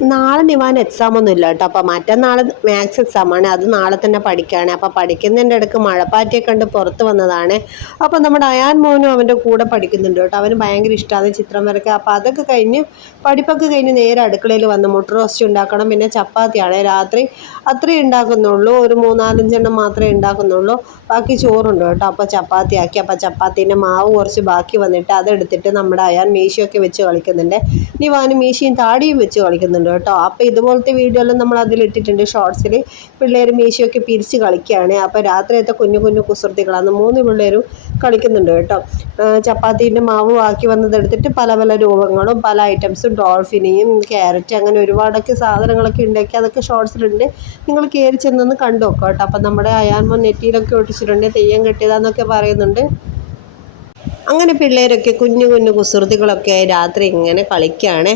നാളെ നിവാൻ എക്സാം ഒന്നും ഇല്ല കേട്ടോ. അപ്പം മറ്റന്നാൾ മാത്സ് എക്സാം ആണ്. അത് നാളെ തന്നെ പഠിക്കുകയാണ് അപ്പം പഠിക്കുന്നതിന്റെ ഇടയ്ക്ക് മഴപ്പാറ്റിയെ കണ്ട് പുറത്ത് വന്നതാണ്. അപ്പം നമ്മുടെ അയാൻ മോനും അവന്റെ കൂടെ പഠിക്കുന്നുണ്ട് കേട്ടോ. അവന് ഭയങ്കര ഇഷ്ടമാണ് ചിത്രം വരയ്ക്കുക അപ്പം അതൊക്കെ കഴിഞ്ഞ് പഠിപ്പൊക്കെ കഴിഞ്ഞ് നേരെ അടുക്കളയിൽ വന്ന് മുട്ട റോസ്റ്റ് ഉണ്ടാക്കണം. പിന്നെ ചപ്പാത്തിയാണ് രാത്രി അത്രേ ഉണ്ടാക്കുന്നുള്ളൂ. ഒരു മൂന്നാലഞ്ചെണ്ണം മാത്രമേ ഉണ്ടാക്കുന്നുള്ളൂ. ബാക്കി ചോറുണ്ട് കേട്ടോ. അപ്പോൾ ചപ്പാത്തി ആക്കി. അപ്പോൾ ചപ്പാത്തീന്റെ മാവ് കുറച്ച് ബാക്കി വന്നിട്ട് അതെടുത്തിട്ട് നമ്മുടെ അയാൻ മീശയൊക്കെ വെച്ച് കളിക്കുന്നുണ്ട്. നിവാനും മീശയും താടിയും വെച്ച് കളിക്കുന്നുണ്ട്. കേട്ടോ. അപ്പോൾ ഇതുപോലത്തെ വീഡിയോ എല്ലാം നമ്മൾ അതിലിട്ടിട്ടുണ്ട്. ഷോർട്സിൽ പിള്ളേർ മീശയൊക്കെ പിരിച്ച് കളിക്കുകയാണ്. അപ്പോൾ രാത്രിയത്തെ കുഞ്ഞു കുഞ്ഞു കുസൃതികളാണ്. മൂന്ന് പിള്ളേരും കളിക്കുന്നുണ്ട് കേട്ടോ. ചപ്പാത്തീന്റെ മാവ് ആക്കി വന്നതെടുത്തിട്ട് പല പല രൂപങ്ങളും പല ഐറ്റംസും ഡോൾഫിനിയും ക്യാരറ്റ് അങ്ങനെ ഒരുപാടൊക്കെ സാധനങ്ങളൊക്കെ ഉണ്ടാക്കി അതൊക്കെ ഷോർട്സിലുണ്ട് നിങ്ങൾ കയറി ചെന്നൊന്ന് കണ്ടു നോക്കാം കേട്ടോ. അപ്പം നമ്മുടെ അയാൻമോ നെറ്റിയിലൊക്കെ ഒട്ടിച്ചിട്ടുണ്ട്. തെയ്യം കെട്ടിയതാന്നൊക്കെ പറയുന്നുണ്ട്. അങ്ങനെ പിള്ളേരൊക്കെ കുഞ്ഞു കുഞ്ഞു കുസൃതികളൊക്കെ രാത്രി ഇങ്ങനെ കളിക്കുകയാണ്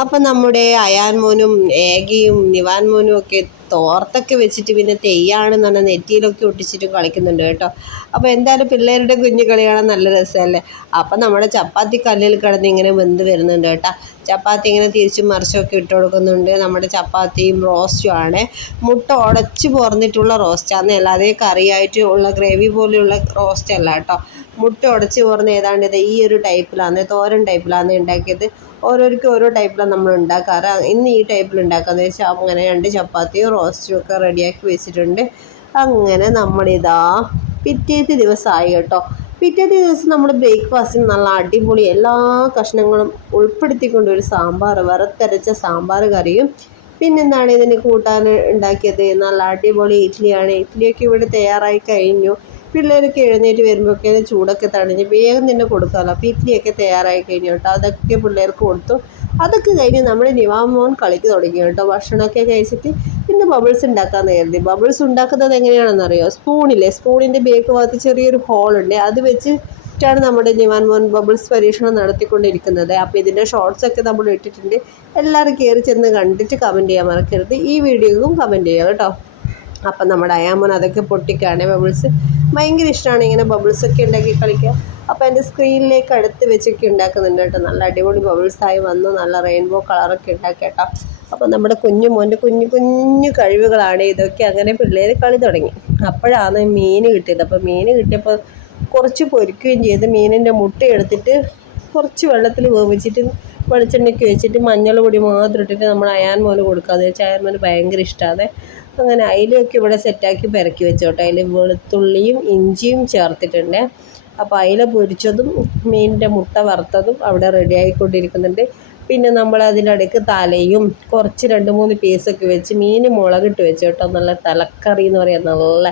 അപ്പം നമ്മുടെ അയാൻ മോനും ഏകിയും നിവാൻ മോനും ഒക്കെ തോർത്തൊക്കെ വെച്ചിട്ട് പിന്നെ തെയ്യാണെന്ന് പറഞ്ഞാൽ നെറ്റിയിലൊക്കെ ഒട്ടിച്ചിട്ടും കളിക്കുന്നുണ്ട് കേട്ടോ. അപ്പോൾ എന്തായാലും പിള്ളേരുടെ കുഞ്ഞു കളി കാണാൻ നല്ല രസമല്ലേ? അപ്പം നമ്മുടെ ചപ്പാത്തി കല്ലിൽ കിടന്ന് ഇങ്ങനെ വെന്ത് വരുന്നുണ്ട് കേട്ടോ. ചപ്പാത്തി ഇങ്ങനെ തിരിച്ചും മറിച്ചൊക്കെ ഇട്ട് കൊടുക്കുന്നുണ്ട്. നമ്മുടെ ചപ്പാത്തിയും റോസ്റ്റും ആണ്. മുട്ട ഉടച്ച് പോർന്നിട്ടുള്ള റോസ്റ്റാണ് അല്ലാതെ കറിയായിട്ട് ഉള്ള ഗ്രേവി പോലെയുള്ള റോസ്റ്റ് അല്ല കേട്ടോ. മുട്ട ഉടച്ച് പോർന്ന് ഏതാണ്ട് ഇത് ഈ ഒരു ടൈപ്പിലാണ് തോരൻ ടൈപ്പിലാണ് ഉണ്ടാക്കിയത്. ഓരോരുക്കും ഓരോ ടൈപ്പിലാണ് നമ്മൾ ഉണ്ടാക്കാറ്. ഇന്ന് ഈ ടൈപ്പിൽ ഉണ്ടാക്കാന്ന് വെച്ചാൽ അങ്ങനെ രണ്ട് ചപ്പാത്തിയും റോസ്റ്റും ഒക്കെ റെഡിയാക്കി വെച്ചിട്ടുണ്ട്. അങ്ങനെ നമ്മളിതാ പിറ്റേത്തെ ദിവസമായി കേട്ടോ. പിറ്റേത്തെ ദിവസം നമ്മൾ ബ്രേക്ക്ഫാസ്റ്റിന് നല്ല അടിപൊളി എല്ലാ കഷ്ണങ്ങളും ഉൾപ്പെടുത്തിക്കൊണ്ട് ഒരു സാമ്പാർ വറുത്തരച്ച സാമ്പാർ കറിയും. പിന്നെന്താണ് ഇതിന് കൂട്ടാൻ ഉണ്ടാക്കിയത്? നല്ല അടിപൊളി ഇഡ്ഡലിയാണ്. ഇഡ്ഡലിയൊക്കെ ഇവിടെ തയ്യാറായി കഴിഞ്ഞു. പിള്ളേരൊക്കെ എഴുന്നേറ്റ് വരുമ്പോഴൊക്കെ ചൂടൊക്കെ തണിഞ്ഞ് വേഗം തന്നെ കൊടുക്കാമല്ലോ. അപ്പോൾ ഇഡ്ഡലിയൊക്കെ തയ്യാറായി കഴിഞ്ഞു കേട്ടോ. അതൊക്കെ പിള്ളേർക്ക് കൊടുത്തു. അതൊക്കെ കഴിഞ്ഞ് നമ്മുടെ നിവാമോൻ കളിക്ക് തുടങ്ങി കേട്ടോ. ഭക്ഷണമൊക്കെ കഴിച്ചിട്ട് ഇന്ന് ബബിൾസ് ഉണ്ടാക്കാൻ കരുതി. ബബിൾസ് ഉണ്ടാക്കുന്നത് എങ്ങനെയാണെന്നറിയോ സ്പൂണില്ലേ? സ്പൂണിന്റെ ബേക്ക് ഭാഗത്ത് ചെറിയൊരു ഹോളുണ്ട് അത് വെച്ച് ാണ് നമ്മുടെ നിവാൻ മോൻ ബബിൾസ് പരീക്ഷണം നടത്തിക്കൊണ്ടിരിക്കുന്നത്. അപ്പോൾ ഇതിന്റെ ഷോർട്സ് ഒക്കെ നമ്മൾ ഇട്ടിട്ടുണ്ട്. എല്ലാവരും കയറി ചെന്ന് കണ്ടിട്ട് കമന്റ് ചെയ്യാൻ മറക്കരുത്. ഈ വീഡിയോക്കും കമന്റ് ചെയ്യാം കേട്ടോ. അപ്പം നമ്മുടെ അയാമോൻ അതൊക്കെ പൊട്ടിക്കാണ് ബബിൾസ് ഭയങ്കര ഇഷ്ടമാണ് ഇങ്ങനെ ബബിൾസ് ഒക്കെ ഉണ്ടാക്കി കളിക്കുക അപ്പോൾ എന്റെ സ്ക്രീനിലേക്ക് അടുത്ത് വെച്ചൊക്കെ ഉണ്ടാക്കുന്നുണ്ട് കേട്ടോ. നല്ല അടിപൊളി ബബിൾസായി വന്നു. നല്ല റെയിൻബോ കളറൊക്കെ ഉണ്ടാക്കി കേട്ടോ. അപ്പോൾ നമ്മുടെ കുഞ്ഞു മോന്റെ കുഞ്ഞു കുഞ്ഞു കഴിവുകളാണ് ഇതൊക്കെ അങ്ങനെ പിള്ളേർ കളി തുടങ്ങി. അപ്പോഴാണ് മീൻ കിട്ടിയത്. അപ്പോൾ മീൻ കിട്ടിയപ്പോൾ കുറച്ച് പൊരിക്കുകയും ചെയ്ത് മീനിന്റെ മുട്ട എടുത്തിട്ട് കുറച്ച് വെള്ളത്തിൽ വേവിച്ചിട്ട് വെളിച്ചെണ്ണയ്ക്ക് വെച്ചിട്ട് മഞ്ഞൾ പൊടി മാത്രം ഇട്ടിട്ട് നമ്മൾ അയാൻ മോന് അത് വെച്ചാൽ അയാൻ മോന് ഭയങ്കര ഇഷ്ടമാണ് അങ്ങനെ അതിലൊക്കെ ഇവിടെ സെറ്റാക്കി പെരക്കി വെച്ചോട്ടെ. അതിൽ വെളുത്തുള്ളിയും ഇഞ്ചിയും ചേർത്തിട്ടുണ്ട്. അപ്പോൾ അയില പൊരിച്ചതും മീനിന്റെ മുട്ട വറുത്തതും അവിടെ റെഡി ആയിക്കൊണ്ടിരിക്കുന്നുണ്ട്. പിന്നെ നമ്മൾ അതിന്റെ ഇടയ്ക്ക് തലയും കുറച്ച് രണ്ട് മൂന്ന് പീസൊക്കെ വെച്ച് മീൻ മുളകിട്ട് വെച്ച് നല്ല തലക്കറി എന്ന് പറയാം നല്ല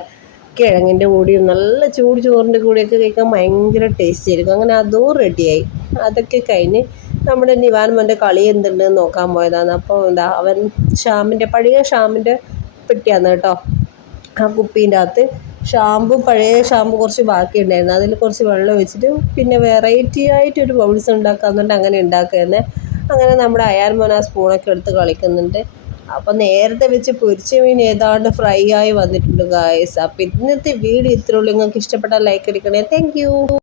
കിഴങ്ങിന്റെ കൂടിയും നല്ല ചൂട് ചോറിന്റെ കൂടിയൊക്കെ കഴിക്കാൻ ഭയങ്കര ടേസ്റ്റ് ആയിരിക്കും. അങ്ങനെ അതും റെഡിയായി അതൊക്കെ കഴിഞ്ഞ് നമ്മുടെ നിവാൻ മോന്റെ കളി എന്തുണ്ട് നോക്കാൻ പോയതാണ്. അപ്പോൾ എന്താ അവൻ ഷാമിന്റെ പഴയ ഷാമിന്റെ പെട്ടിയാണ് കേട്ടോ. ആ കുപ്പീന്റെ അകത്ത് ഷാമ്പു പഴയ ഷാമ്പു കുറച്ച് ബാക്കി ഉണ്ടായിരുന്നു അതിൽ കുറച്ച് വെള്ളം ഒഴിച്ചിട്ട് പിന്നെ വെറൈറ്റി ആയിട്ട് ഒരു ബൗൾസ് ഉണ്ടാക്കാന്നുണ്ട് അങ്ങനെ ഉണ്ടാക്കുന്നത് അങ്ങനെ നമ്മുടെ അയാൻ മോൻ ആ സ്പൂണൊക്കെ എടുത്ത് കളിക്കുന്നുണ്ട്. അപ്പോൾ നേരത്തെ വെച്ച് പൊരിച്ച മീൻ ഏതാണ്ട് ഫ്രൈ ആയി വന്നിട്ടുണ്ട് ഗായ്സ് അപ്പോൾ ഇന്നത്തെ വീഡിയോ ഇത്രയുള്ളൂ നിങ്ങൾക്ക് ഇഷ്ടപ്പെട്ടാൽ ലൈക്ക് അടിക്കണേ. താങ്ക്